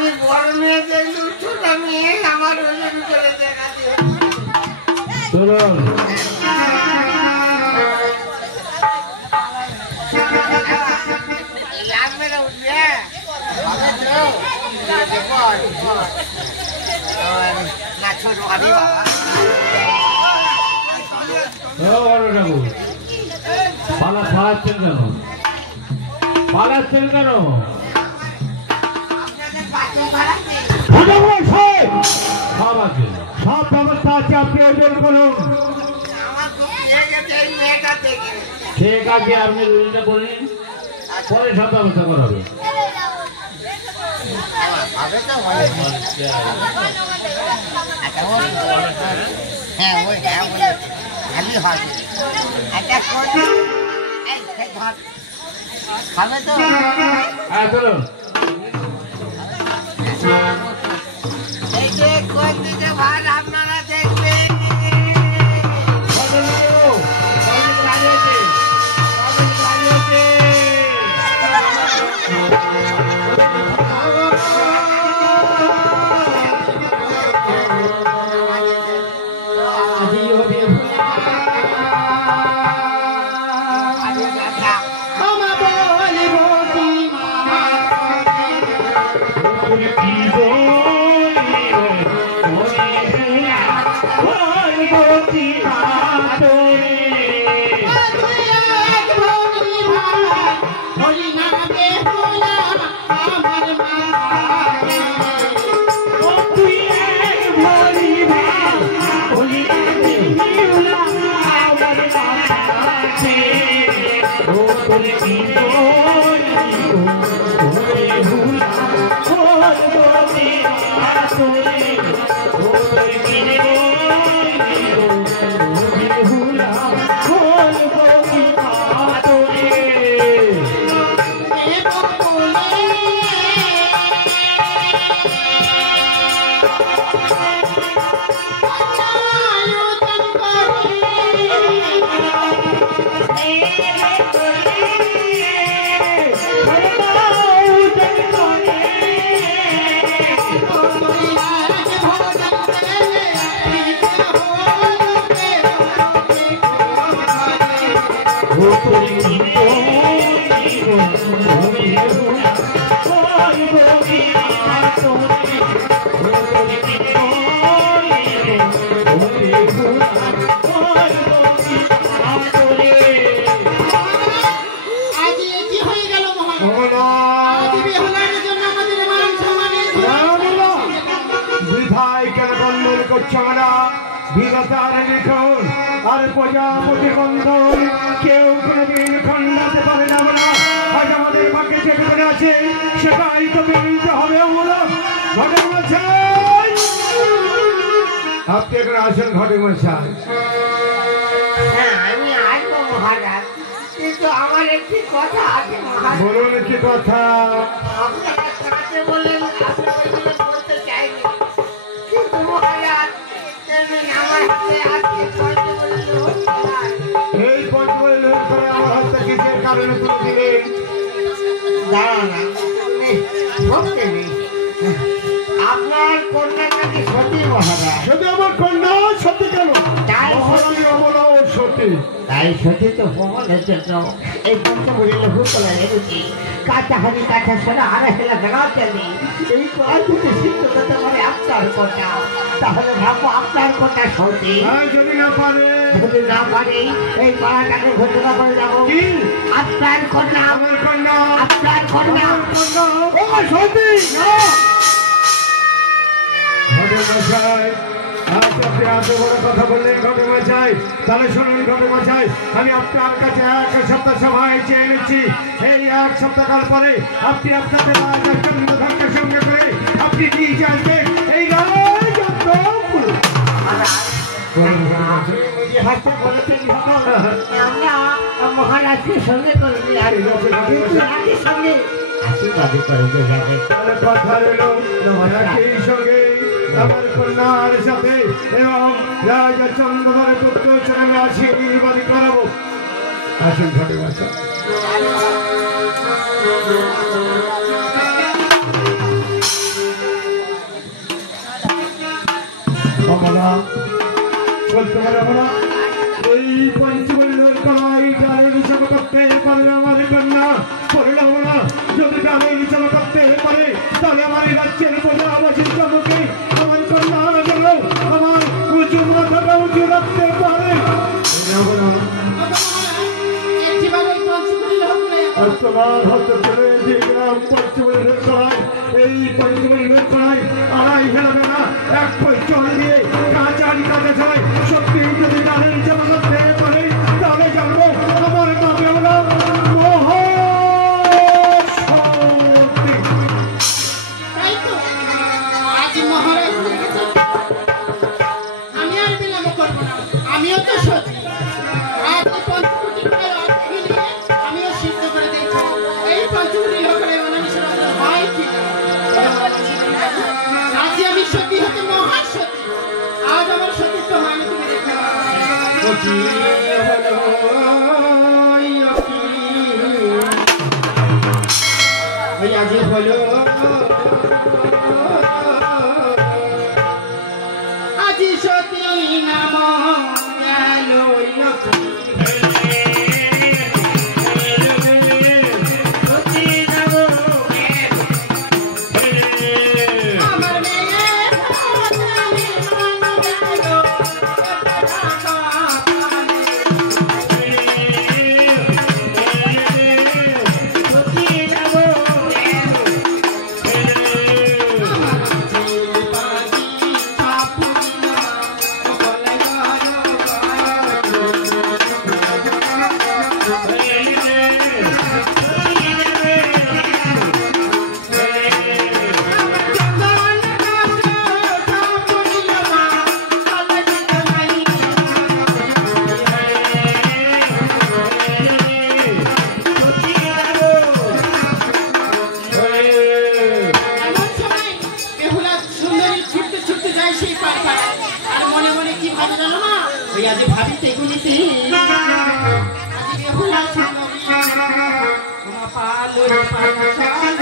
আমি বড় মেয়ে দেখলু, ছোট মেয়ে আমার ওজন করে দেখা দিয়ে চলুন লাগবে না, উঠবে না ছোট আমি বাবা পালাচ্ছেন কেন? পালাচ্ছেন কেন? সব ব্যবস্থা আছে, আপনি ওজন করুন। ঠিক আছে, আপনি ওজনটা করে নিন, পরে সব ব্যবস্থা করা হবে। হ্যাঁ ওই হ্যাঁ ভালোই হয়। একটা খাবে তো হ্যাঁ চলুন। এই যে কোন দিকে ভাত আপনারা দেখবেন। আর প্রজাপতি বন্ধন কেউ কোনদিন খণ্ডাতে পারে না। আজ আমাদের ভাগ্যে যেটুকুনি আছে সেটাই তো মেনে হবে। ঘটক মশাই, আপনি এখানে আসেন। ঘটক মশাই, হ্যাঁ আমি আসবো মহারাজ, কিন্তু আমার একটি কথা আছে মহারাজ। বলুন কি কথা? আপনারা কাছে বললেন, আপনারা বলতে চাইনি, কিন্তু মহারাজ আমার হাতে আজকে এই পঞ্চবলী লোক করে আমার হাতে কিসের কারণে তুলে দিলেন? দাঁড়ানা সত্যি নেই, আপনার কন্যা নাকি সতী মহারাজ। যদি আমার কন্যা সত্যি কেন? সত্যি তাই সত্যি তো প্রমাণের জন্য এই পঞ্চবলী লঘু করে রেখেছি। কাঁচা হারি কাঁচা সোনা আড়াই হেলা বেড়া চলে এই কড়াই থেকে সিদ্ধ করতে পারে আপনার কন্যা। তাহলে ভাবো আপনার কন্যা সত্যি। যদি না পারে, যদি না পারে এই পাড়াটাকে ঘোষণা করে যাবো আপনার কন্যা, আমার কন্যা, আপনার কন্যা সত্যি। ঘটক মশাই, আজ আপনি এত বড় কথা বললেন ঘটক মশাই, তাহলে শুনুন ঘটক মশাই, আমি আপনার কাছে এক সপ্তাহ সময় চেয়ে নিচ্ছি। এই এক সপ্তাহ পরে আপনি আপনাদের চন্দ্রধরকে সঙ্গে করে আপনি নিয়ে যাবেন এই মহারাজকে সঙ্গে করে সঙ্গে আশীর্বাদ করে যাবে। কথা রইল সঙ্গে আমার কন্যার সাথে এবং রাজা চন্দ্রধরের পুত্র আমি আশীর্বাদ করাবো। আসুন ঘটে বাসা। করতে পারবো না। এই পঞ্চমীর কড়াই ডালের হিসাবে করতে পারে আমার কন্যা পরিণাম না। যদি ডালের হিসাবে করতে পারে তাহলে আমার রাজ্যের প্রজাবাসীর জন্মকে আমার কন্যা গেল আমার উঁচু মাথাটা উঁচু রাখতে পারে। তোমার হতে চলে যে গ্রাম পঞ্চমীর কড়াই, এই পঞ্চমীর কড়াই আড়াই হেলাবে না। এক পয়সা দিয়ে কাঁচারি কাঁচা ছড়াই সত্যি যদি ডালের হিসাবে করতে পারে তাহলে জানবো আমার নামে আমরা আমিও তো সত্যি আমিও সিদ্ধ করে দিয়েছি এই পঞ্চমী লোকের হয় কি আজকে আমি সত্যি হতে মহান সত্যি। আজ আমার সত্যিত্ব মানে তুমি দেখতে আজ হলো আজি সতী নাম গেলো আজ ভাবিতে গুলিতে আজ বেহুলা সুন্দরী পালুর পাশা